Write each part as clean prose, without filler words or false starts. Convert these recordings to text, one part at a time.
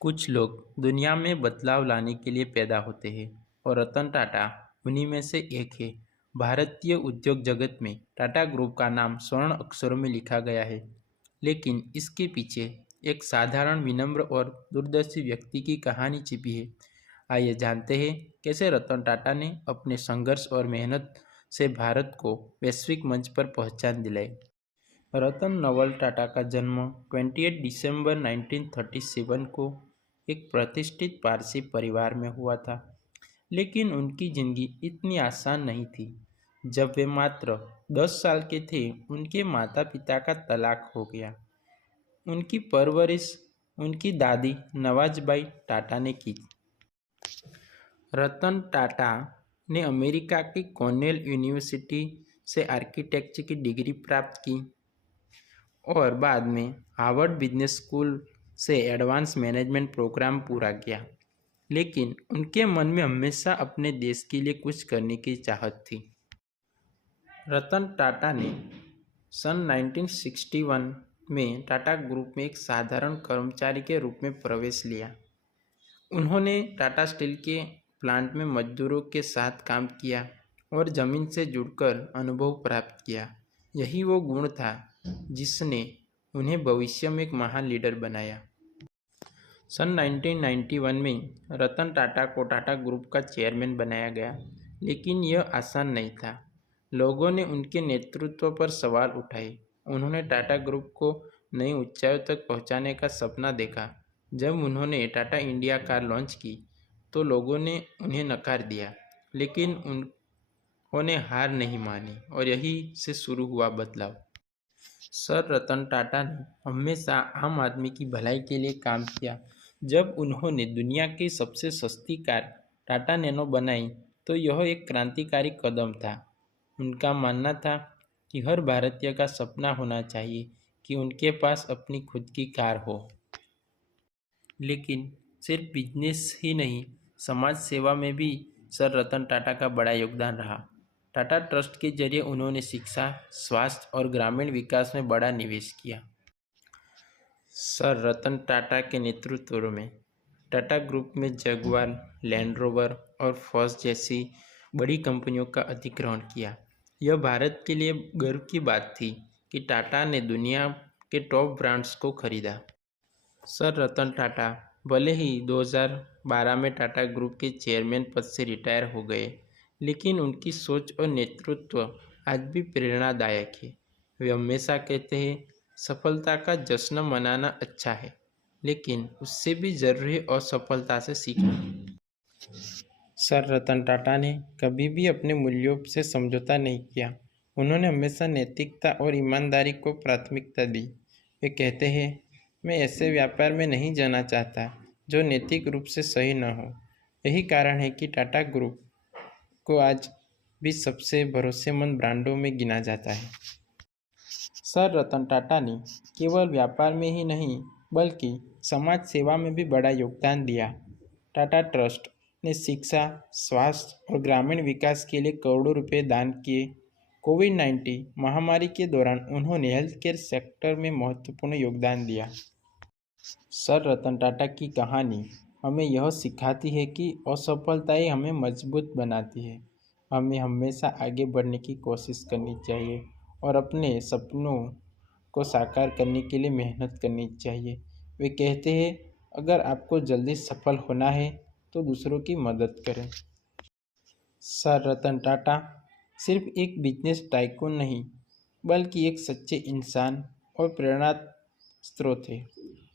कुछ लोग दुनिया में बदलाव लाने के लिए पैदा होते हैं और रतन टाटा उन्हीं में से एक है। भारतीय उद्योग जगत में टाटा ग्रुप का नाम स्वर्ण अक्षरों में लिखा गया है, लेकिन इसके पीछे एक साधारण, विनम्र और दूरदर्शी व्यक्ति की कहानी छिपी है। आइए जानते हैं कैसे रतन टाटा ने अपने संघर्ष और मेहनत से भारत को वैश्विक मंच पर पहचान दिलाई। रतन नवल टाटा का जन्म 28 दिसंबर 1937 को एक प्रतिष्ठित पारसी परिवार में हुआ था, लेकिन उनकी जिंदगी इतनी आसान नहीं थी। जब वे मात्र 10 साल के थे, उनके माता पिता का तलाक हो गया। उनकी परवरिश उनकी दादी नवाजबाई टाटा ने की। रतन टाटा ने अमेरिका की कॉर्नेल यूनिवर्सिटी से आर्किटेक्चर की डिग्री प्राप्त की और बाद में हार्वर्ड बिजनेस स्कूल से एडवांस मैनेजमेंट प्रोग्राम पूरा किया। लेकिन उनके मन में हमेशा अपने देश के लिए कुछ करने की चाहत थी। रतन टाटा ने सन 1961 में टाटा ग्रुप में एक साधारण कर्मचारी के रूप में प्रवेश लिया। उन्होंने टाटा स्टील के प्लांट में मजदूरों के साथ काम किया और ज़मीन से जुड़कर अनुभव प्राप्त किया। यही वो गुण था जिसने उन्हें भविष्य में एक महान लीडर बनाया। सन 1991 में रतन टाटा को टाटा ग्रुप का चेयरमैन बनाया गया, लेकिन यह आसान नहीं था। लोगों ने उनके नेतृत्व पर सवाल उठाए। उन्होंने टाटा ग्रुप को नई ऊंचाइयों तक पहुंचाने का सपना देखा। जब उन्होंने टाटा इंडिया कार लॉन्च की तो लोगों ने उन्हें नकार दिया, लेकिन उन्होंने हार नहीं मानी और यही से शुरू हुआ बदलाव। सर रतन टाटा ने हमेशा आम आदमी की भलाई के लिए काम किया। जब उन्होंने दुनिया की सबसे सस्ती कार टाटा नैनो बनाई तो यह एक क्रांतिकारी कदम था। उनका मानना था कि हर भारतीय का सपना होना चाहिए कि उनके पास अपनी खुद की कार हो। लेकिन सिर्फ बिजनेस ही नहीं, समाज सेवा में भी सर रतन टाटा का बड़ा योगदान रहा। टाटा ट्रस्ट के जरिए उन्होंने शिक्षा, स्वास्थ्य और ग्रामीण विकास में बड़ा निवेश किया। सर रतन टाटा के नेतृत्व में टाटा ग्रुप में जगुआर, लैंड रोवर और फॉर्स जैसी बड़ी कंपनियों का अधिग्रहण किया। यह भारत के लिए गर्व की बात थी कि टाटा ने दुनिया के टॉप ब्रांड्स को खरीदा। सर रतन टाटा भले ही 2012 में टाटा ग्रुप के चेयरमैन पद से रिटायर हो गए, लेकिन उनकी सोच और नेतृत्व आज भी प्रेरणादायक है। वे हमेशा कहते हैं, सफलता का जश्न मनाना अच्छा है, लेकिन उससे भी जरूरी है असफलता से सीखना। सर रतन टाटा ने कभी भी अपने मूल्यों से समझौता नहीं किया। उन्होंने हमेशा नैतिकता और ईमानदारी को प्राथमिकता दी। वे कहते हैं, मैं ऐसे व्यापार में नहीं जाना चाहता जो नैतिक रूप से सही न हो। यही कारण है कि टाटा ग्रुप को आज भी सबसे भरोसेमंद ब्रांडों में गिना जाता है। सर रतन टाटा ने केवल व्यापार में ही नहीं बल्कि समाज सेवा में भी बड़ा योगदान दिया। टाटा ट्रस्ट ने शिक्षा, स्वास्थ्य और ग्रामीण विकास के लिए करोड़ों रुपए दान किए। कोविड-19 महामारी के दौरान उन्होंने हेल्थ केयर सेक्टर में महत्वपूर्ण योगदान दिया। सर रतन टाटा की कहानी हमें यह सिखाती है कि असफलताएं हमें मजबूत बनाती है। हमें हमेशा आगे बढ़ने की कोशिश करनी चाहिए और अपने सपनों को साकार करने के लिए मेहनत करनी चाहिए। वे कहते हैं, अगर आपको जल्दी सफल होना है तो दूसरों की मदद करें। सर रतन टाटा सिर्फ एक बिजनेस टाइकून नहीं, बल्कि एक सच्चे इंसान और प्रेरणा स्रोत है।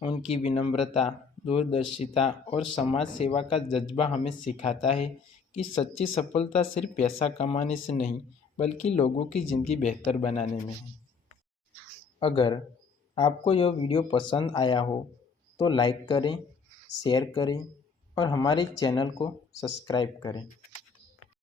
उनकी विनम्रता, दूरदर्शिता और समाज सेवा का जज्बा हमें सिखाता है कि सच्ची सफलता सिर्फ पैसा कमाने से नहीं, बल्कि लोगों की ज़िंदगी बेहतर बनाने में है। अगर आपको यह वीडियो पसंद आया हो तो लाइक करें, शेयर करें और हमारे चैनल को सब्सक्राइब करें।